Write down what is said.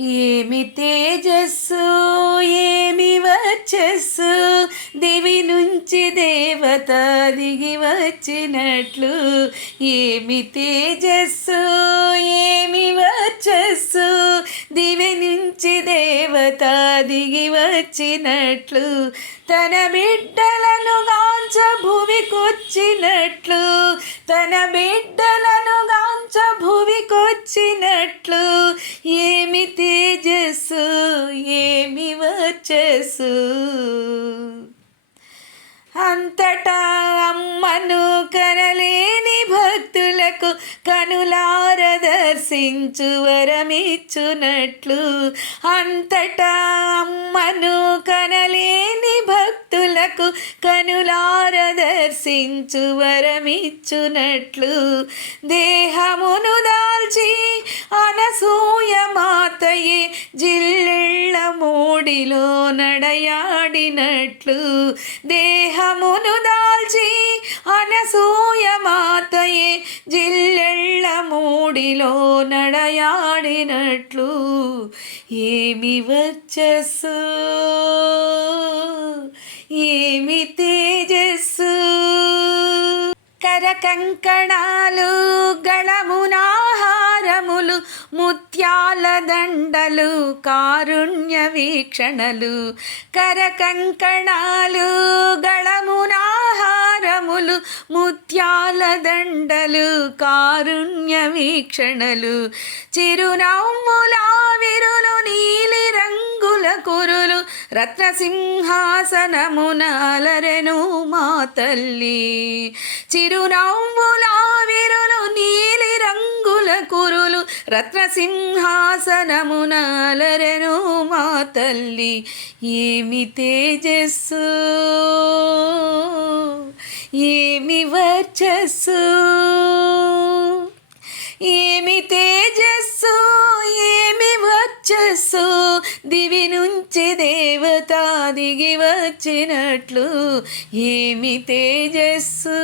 ఏమి తేజస్సు ఏమి వచ్చస్సు, దివి నుంచి దేవత దిగి వచ్చినట్లు. ఏమి తేజస్సు ఏమి వచ్చస్సు, దివి నుంచి దేవత దిగి వచ్చినట్లు. తన బిడ్డలను గాంచ భువికొచ్చినట్లు, తన బిడ్డలను గాంచ భువికొచ్చినట్లు. ఏమి తేజస్సు ఏమి వచ్చస్సు. అంతటా అమ్మను కనలేని భక్తులకు కనులార దర్శించు వరమిచ్చునట్లు. అంతటా అమ్మను కనలేని భక్తులకు కనులార దర్శించు వరమిచ్చునట్లు. దేహమును దాల్చి అనసూయ మాతయే జిల్లెళ్ళ మూడిలో నడయాడినట్లు. దేహమును దాల్చి అనసూయ మాతయే జిల్లెళ్ళ మూడిలో నడయాడినట్లు. ఏమి వచ్చస్సు ఏమి తేజస్సు. కరకంకణాలు గళమునాహారములు ముత్యాల దండలు కారుణ్య వీక్షణలు. కరకంకణాలు గళమునాహారములు ముత్యాల దండలు కారుణ్య వీక్షణలు. చిరునవ్వుల విరులు నీలి రంగుల కురులు రత్నసింహాసనమున అలరెను మా తల్లి. చిరునవ్వుల విరులు నీలి రంగుల కురులు రత్నసింహాసనమున అలరెను మా తల్లి. ఏమి తేజస్సు ఏమి వచ్చస్సు. ఏమి తేజస్సు ఏమి వచ్చస్సు, దివి నుంచి దేవత దిగి వచ్చినట్లు. ఏమి తేజస్సు